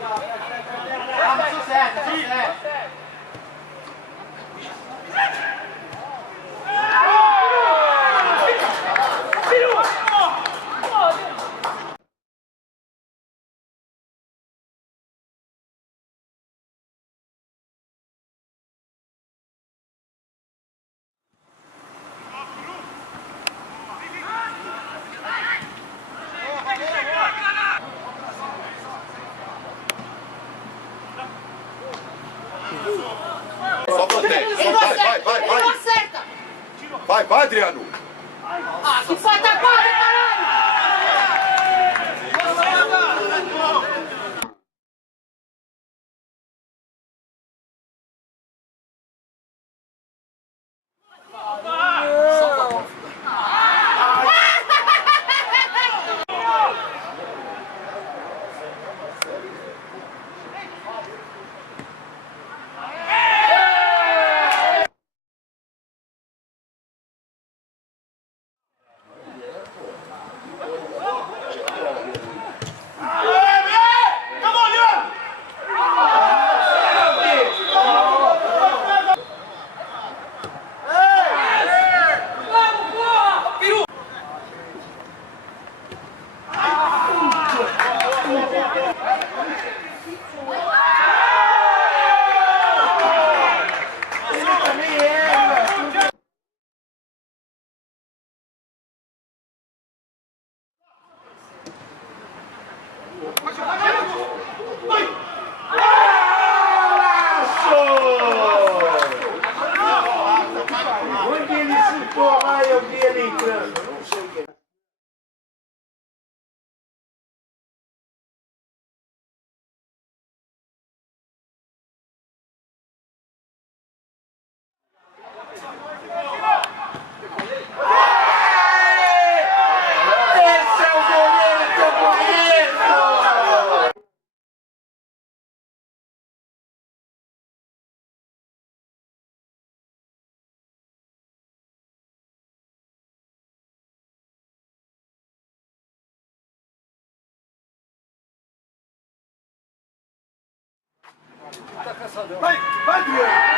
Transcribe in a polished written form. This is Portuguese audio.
Vamos, sucesso, sucesso. Só mantém. Vai. Não acerta. Vai, Adriano. Ah, que pataquada, caralho! Onde ele ficou lá, eu vi ele entrando. Não sei o que. Esse é o goleiro que eu conheço! Vai, Adriano!